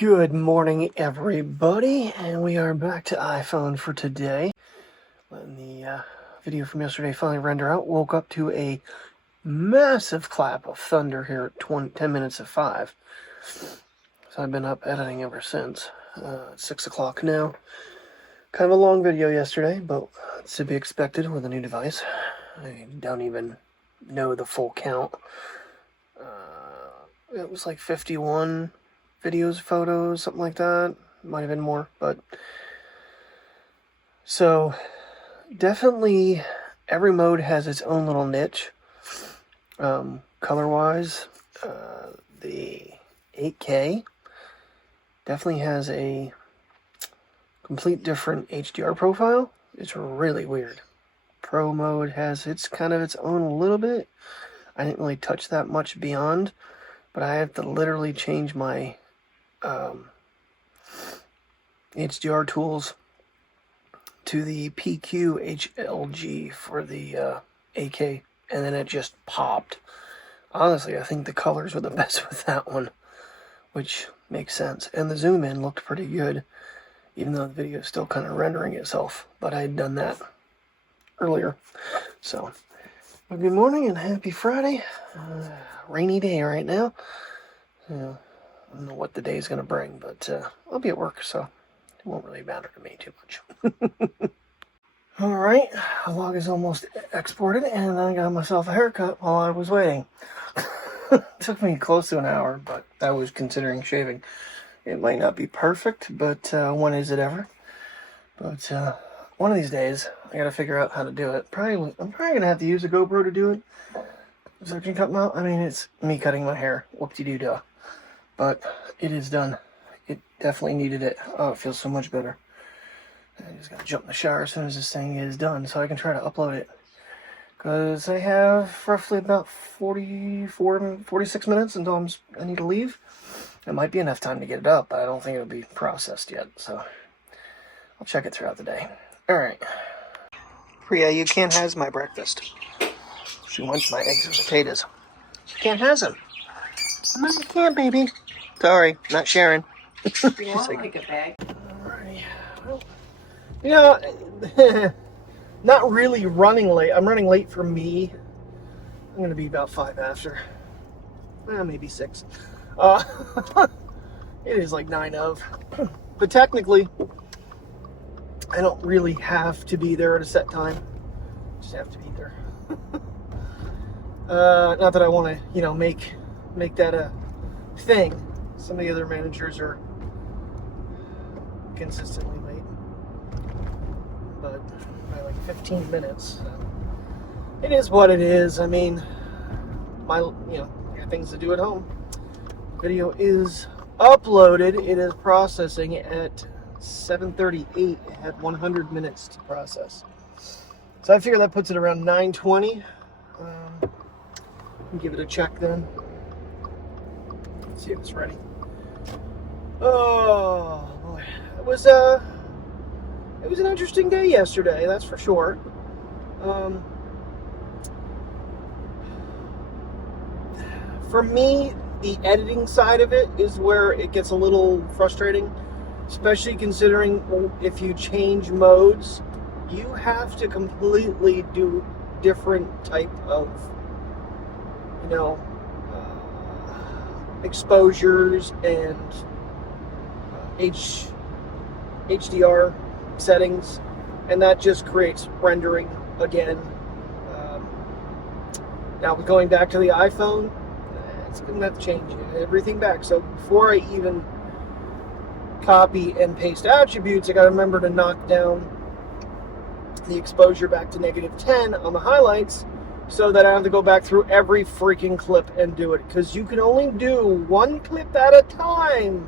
Good morning, everybody, and we are back to iPhone for today. Letting the video from yesterday finally render out. Woke up to a massive clap of thunder here at 10 minutes of 5. So I've been up editing ever since. It's 6 o'clock now. Kind of a long video yesterday, but it's to be expected with a new device. I don't even know the full count. It was like 51 videos, photos, something like that. Might have been more, but so definitely every mode has its own little niche. Color-wise, the 8K definitely has a complete different HDR profile. It's really weird. Pro mode has its kind of its own little bit. I didn't really touch that much beyond, but I have to literally change my HDR tools to the PQ HLG for the 8K, and then it just popped. Honestly, I think the colors were the best with that one, which makes sense. And the zoom in looked pretty good, even though the video is still kind of rendering itself, but I had done that earlier. So, well, good morning and happy Friday. Rainy day right now. I don't know what the day is going to bring, but I'll be at work, so it won't really matter to me too much. Alright, the log is almost exported, and I got myself a haircut while I was waiting. It took me close to an hour, but I was considering shaving. It might not be perfect, but when is it ever? But one of these days, I got to figure out how to do it. I'm probably going to have to use a GoPro to do it. Section cut mount, I mean, it's me cutting my hair. Whoop-de-doo-dah. But it is done. It definitely needed it. Oh, it feels so much better. I just gotta jump in the shower as soon as this thing is done so I can try to upload it. Because I have roughly about 46 minutes until I need to leave. It might be enough time to get it up, but I don't think it'll be processed yet. So I'll check it throughout the day. Alright. Priya, you can't has my breakfast. She wants my eggs and potatoes. You can't has them. No, you can't, baby. Sorry, not sharing. You want like a bag? Alright. Well, you know, not really running late. I'm running late for me. I'm going to be about 5 after. Well, maybe 6. It is like 9 of. But technically, I don't really have to be there at a set time. Just have to be there. Not that I want to, you know, make that a thing. Some of the other managers are consistently late, but by like 15 minutes. It is what it is. I mean, I got things to do at home. Video is uploaded. It is processing at 7:38. It had 100 minutes to process. So I figure that puts it around 9:20. Give it a check then. Let's see if it's ready. Oh boy, it was an interesting day yesterday, that's for sure. For me, the editing side of it is where it gets a little frustrating, especially considering if you change modes, you have to completely do different type of, exposures and HDR settings, and that just creates rendering again. Now going back to the iPhone, it's going to have to change everything back. So before I even copy and paste attributes, I got to remember to knock down the exposure back to -10 on the highlights, so that I have to go back through every freaking clip and do it. Because you can only do one clip at a time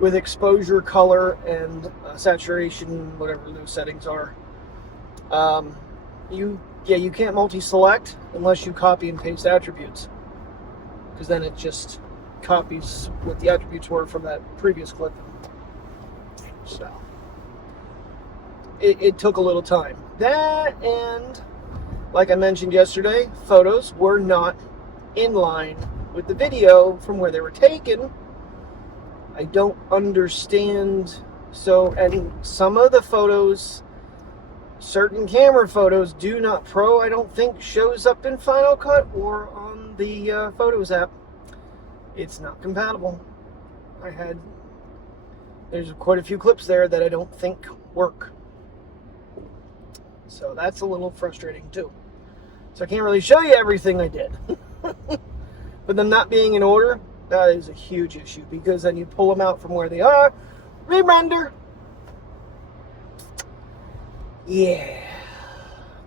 with exposure, color, and saturation, whatever those settings are. You can't multi-select unless you copy and paste attributes. Because then it just copies what the attributes were from that previous clip. So it took a little time. That, and like I mentioned yesterday, photos were not in line with the video from where they were taken. I don't understand. So, and some of the photos, certain camera photos do not, Pro I don't think shows up in Final Cut or on the Photos app. It's not compatible. There's quite a few clips there that I don't think work. So that's a little frustrating too. So I can't really show you everything I did. But them not being in order, that is a huge issue, because then you pull them out from where they are, re-render. Yeah,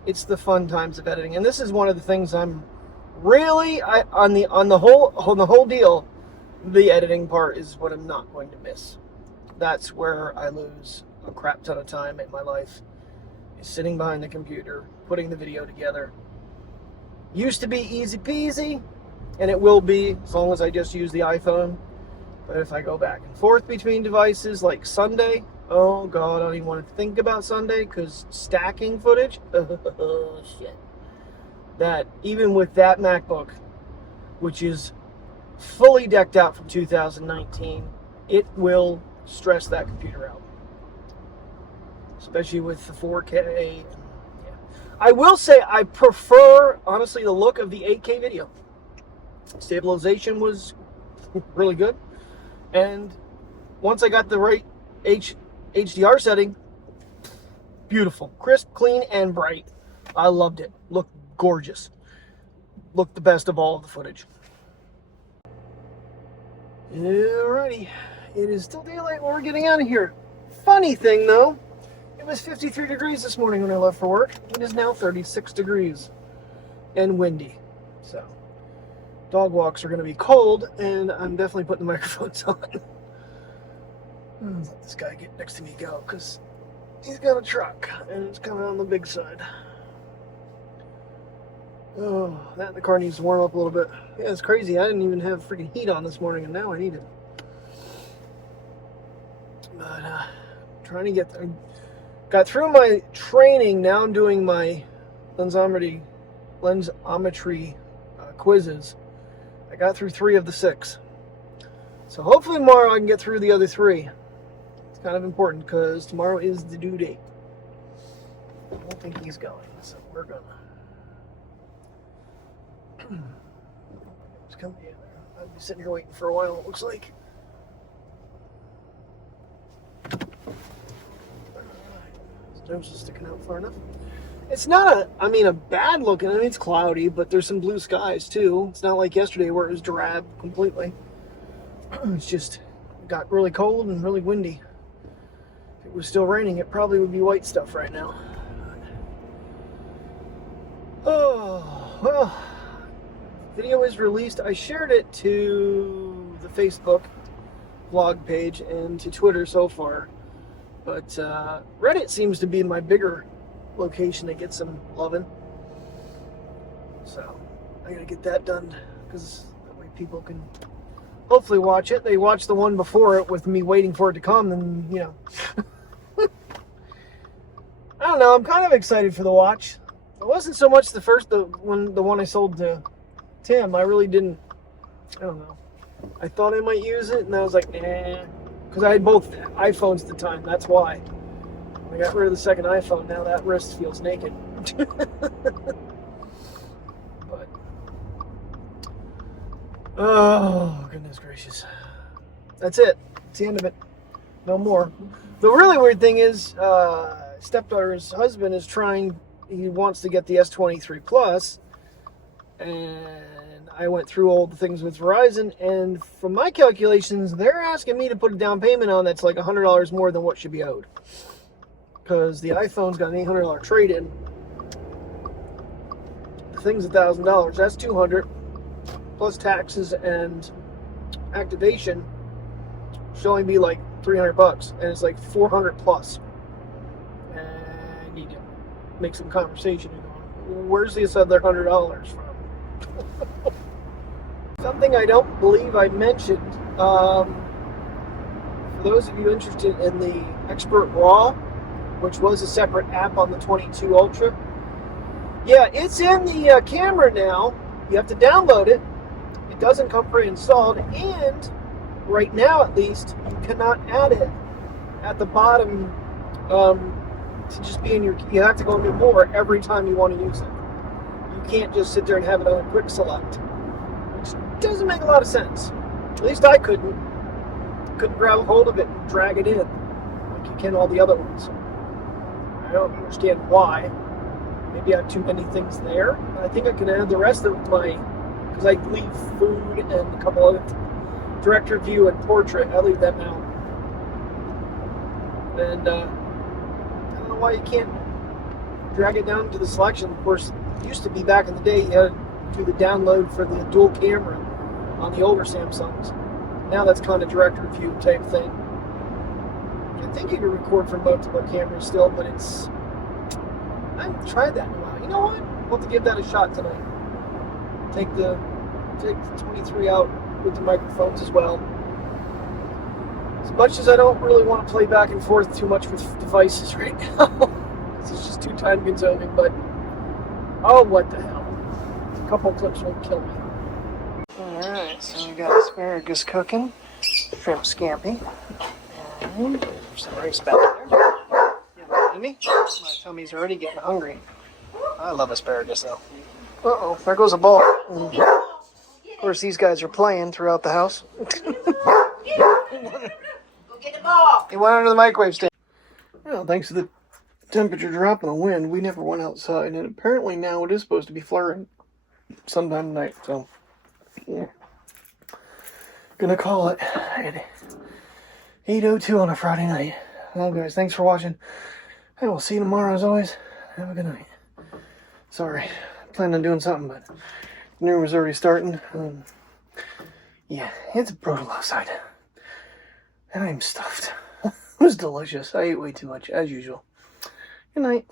it's the fun times of editing, and this is one of the things I'm really on the whole deal. The editing part is what I'm not going to miss. That's where I lose a crap ton of time in my life, is sitting behind the computer, putting the video together. Used to be easy peasy, and it will be as long as I just use the iPhone. But if I go back and forth between devices like Sunday, oh God, I don't even want to think about Sunday, because stacking footage, oh shit. That even with that MacBook, which is fully decked out from 2019, it will stress that computer out. Especially with the 4K. Yeah. I will say I prefer, honestly, the look of the 8K video. Stabilization was really good. And once I got the right HDR setting, beautiful. Crisp, clean, and bright. I loved it. Looked gorgeous. Looked the best of all of the footage. Alrighty. It is still daylight when we're getting out of here. Funny thing though, it was 53 degrees this morning when I left for work. It is now 36 degrees and windy. So, dog walks are going to be cold, and I'm definitely putting the microphones on. Let this guy get next to me go, because he's got a truck, and it's kind of on the big side. Oh, that the car needs to warm up a little bit. Yeah, it's crazy. I didn't even have freaking heat on this morning, and now I need it. But, trying to get there. Got through my training. Now I'm doing my lensometry quizzes. I got through 3 of the 6. So hopefully tomorrow I can get through the other 3. It's kind of important because tomorrow is the due date. I don't think he's going, so we're gonna. It's coming in there. I'll be sitting here waiting for a while, it looks like. His nose is sticking out far enough. It's not a bad looking, it's cloudy, but there's some blue skies too. It's not like yesterday where it was drab completely. It's just got really cold and really windy. If it was still raining, it probably would be white stuff right now. Oh, well, video is released. I shared it to the Facebook blog page and to Twitter so far. But Reddit seems to be my bigger location that gets some loving. So I gotta get that done, because that way people can hopefully watch it. They watched the one before it with me waiting for it to come, and you know. I don't know, I'm kind of excited for the watch. It wasn't so much the one I sold to Tim. I really didn't, I don't know. I thought I might use it, and I was like, nah. Because I had both iPhones at the time, that's why. I got rid of the second iPhone, now that wrist feels naked. But, oh, goodness gracious. That's it. It's the end of it. No more. The really weird thing is, stepdaughter's husband is he wants to get the S23 Plus, and I went through all the things with Verizon, and from my calculations, they're asking me to put a down payment on that's like $100 more than what should be owed. Because the iPhone's got an $800 trade-in. The thing's $1,000. That's $200 plus taxes and activation. Showing me like $300, and it's like $400 plus. And I need to make some conversation. Where's this other $100 from? Something I don't believe I mentioned. For those of you interested in the Expert RAW, which was a separate app on the 22 Ultra. Yeah, it's in the camera now. You have to download it. It doesn't come pre-installed, and right now at least, you cannot add it at the bottom to just be in your, you have to go into more every time you want to use it. You can't just sit there and have it on a quick select, which doesn't make a lot of sense. At least I couldn't grab a hold of it and drag it in like you can all the other ones. I don't understand why. Maybe I have too many things there. I think I can add the rest of my, because I leave food and a couple other director view and portrait. I leave them out. And I don't know why you can't drag it down to the selection. Of course, it used to be back in the day you had to do the download for the dual camera on the older Samsungs. Now that's kind of director view type thing. I think you can record from multiple cameras still, but it's, I haven't tried that in a while. You know what? We'll have to give that a shot tonight. Take the 23 out with the microphones as well. As much as I don't really want to play back and forth too much with devices right now. This is just too time consuming, but oh, what the hell. A couple clips won't kill me. Alright, so we got asparagus cooking, shrimp scampi, and some rice back there. You me? My tummy's already getting hungry. I love asparagus though. Uh-oh, there goes a ball. Of course, these guys are playing throughout the house. He went under the microwave stand. Well, thanks to the temperature drop and the wind, we never went outside, and apparently now it is supposed to be flurrying sometime tonight, so yeah. Gonna call it at 8:02 on a Friday night. Well, guys, thanks for watching. I will see you tomorrow as always. Have a good night. Sorry, planning on doing something, but dinner was already starting. Yeah, it's brutal outside. And I'm stuffed. It was delicious. I ate way too much, as usual. Good night.